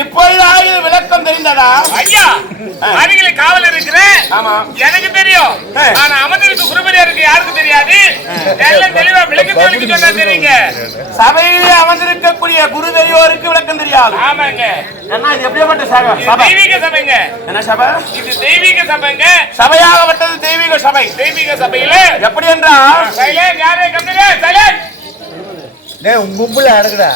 இப்போது விளக்கம் தெரிந்ததா ஐயா? அருகில காவல் இருக்கிறேன். எனக்கு தெரியும். ஆனா அமர்ந்திருக்க குருபடியாருக்கு யாருக்கு தெரியாது. எல்லாம் தெளிவா விளக்கம் சொல்லி சொன்னா தெரியுங்க. சபையிலே அமர்ந்திருக்கக்கூடிய குரு பெரியோருக்கு விளக்கம் தெரியாது. ஆமாங்க. என்ன இது எப்படிப்பட்ட சபை? தெய்வீக சபைங்க. என்ன சபை? இது தெய்வீக சபைங்க. சபையாகப்பட்டது தெய்வீக சபை. தெய்வீக சபையில எப்படி என்றால் சைலண்ட் யாரே கம்மியா சைலண்ட் கும்பல அடக்குடா.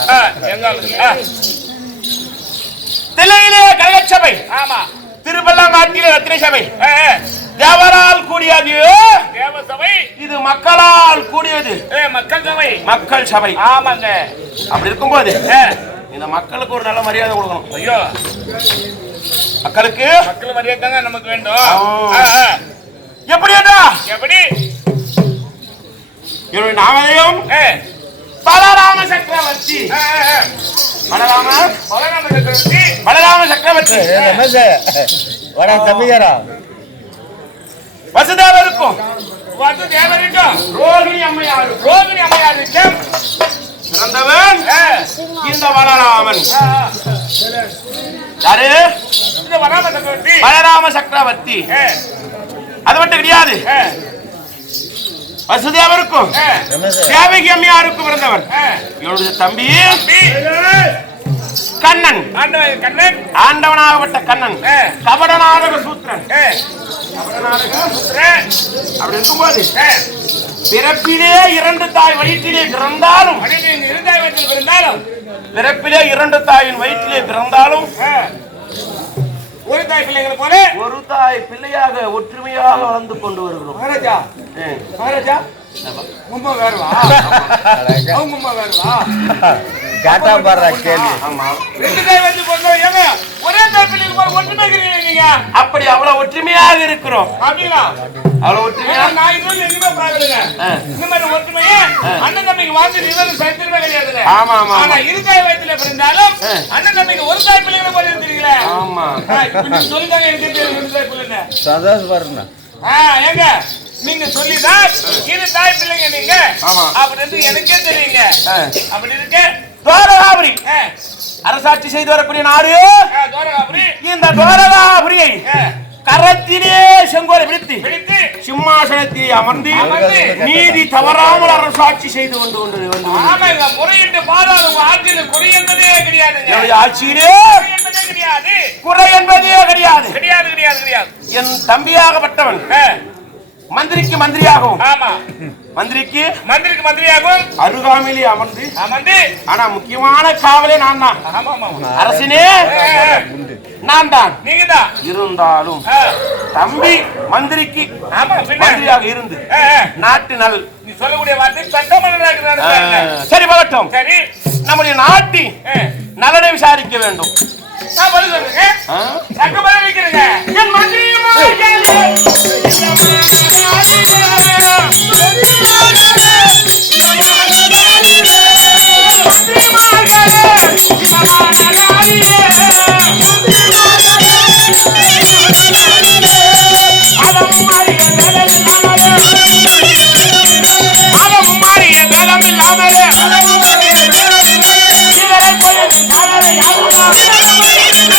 தில்லையிலே கழகச்சபை. ஆமா. திருப்பல்லாங்காட்டிலே ரத்தின சபை. தேவரால் கூடியது தேவ சபை. இது மக்களால் கூடியது மக்கள் சபை. மக்கள் சபை. ஆமாங்க. அப்படி இருக்கும்போது இந்த மக்களுக்கு ஒரு நல்ல மரியாதை கொடுக்கணும். ஐயோ, மக்களுக்கு மக்கள் மரியாதை தாங்க நமக்கு வேண்டும். எப்படி எப்படி என்னுடைய நாமதேயம் பலராம சக்கரவர்த்தி. பலராம சக்கரவர்த்தி வட தம்பிகாரா வசுதேவருக்கும் ரோகிணி அம்மையாருக்கும் பிறந்தவன் இந்த பலராமன். யாரு? பலராம சக்கரவர்த்தி. அது மட்டும் கிடையாது, வசுதேவருக்கும் தேவகி அம்மையாருக்கும் பிறந்தவன் என்னுடைய தம்பி கண்ணன். ஆண்டவனாகப்பட்ட கண்ணன் கபடநாடக சூத்திரன். அப்படி இருக்கும்போது பிறப்பிலே 2 தாய் வயிற்றிலே பிறந்தாலும் பிறப்பிலே 2 தாயின் வயிற்றிலே பிறந்தாலும் ஒரு தாய் பிள்ளைகளை போல ஒரு தாய் பிள்ளையாக ஒற்றுமையாக வளர்ந்து கொண்டு வருகிறோம். மகாராஜா மகாராஜா உம்மா வேறவா அவங்க உம்மா வேறவா கேட்டா பாரு கேள்வி. ஆமா, 2 தாய் வந்து போறோம். ஒரே தாய் பிள்ளைகள் போல ஒற்றுமை இருக்கீங்க நீங்க. அப்படி அவ்வளவு ஒற்றுமையாக இருக்கிறோம். அப்படிங்களா? அவ்வளவு ஒற்றுமையா நான் இன்னும் எங்கேயுமே பார்க்கலங்க. இந்த மாதிரி ஒற்றுமையே அண்ணன் தம்பிக்கு வாழ்ந்து நிறுவனம் சரித்திரமே கிடையாதுங்க. ஆமா ஆமா. ஆனா 2 தாய் வயித்துல பிறந்தாலும் அண்ணன் தம்பிக்கு ஒரு தாய் பிள்ளைகளை போல இருக்கிறீங்களே. ஆமா, சொல்லிதாங்க எனக்கு தெரியும் 2 தாய் பிள்ளைங்க. சந்தோஷம் பாருங்க. ஏங்க நீங்க சொல்லிதான் 2 தாய் பிள்ளைங்க நீங்க. அப்படி எனக்கே தெரியுங்க. அப்படி இருக்கு துவாரகாபுரி அரசாட்சி செய்து வரக்கூடிய நாடு துவாரகாபுரி. இந்த துவாரகாபுரியை கரத்திலே செங்கோலை விடுத்து சிம்மாசனத்தில் அமர்ந்து நீதி தவறாமல் அரசாட்சி செய்து கொண்டு முறையிட்டு பாதாள ஆட்சியில் குறை என்பதே கிடையாது. ஆட்சியிலே குறை என்பதே கிடையாது. என் தம்பியாகப்பட்டவன் மந்திரிக்கு மந்திரியாகவும் மந்திரிக்கு மந்திரியாகவும் அருகாமையிலே அமர்ந்து ஆனா முக்கியமான காவலே நான் தான். அரசனே நான் தான். நீங்க தான். இருந்தாலும் தம்பி மந்திரிக்கு மந்திரியாக இருந்து நாட்டு நல் நீ சொல்லக்கூடிய வார்த்தை சட்டமன்ற சரி பகட்டும். சரி, நம்முடைய நாட்டி நலனை விசாரிக்க வேண்டும். நான் பதில் சொல்றேன். சட்டமன்ற வைக்கிறேங்க. என் மந்திரி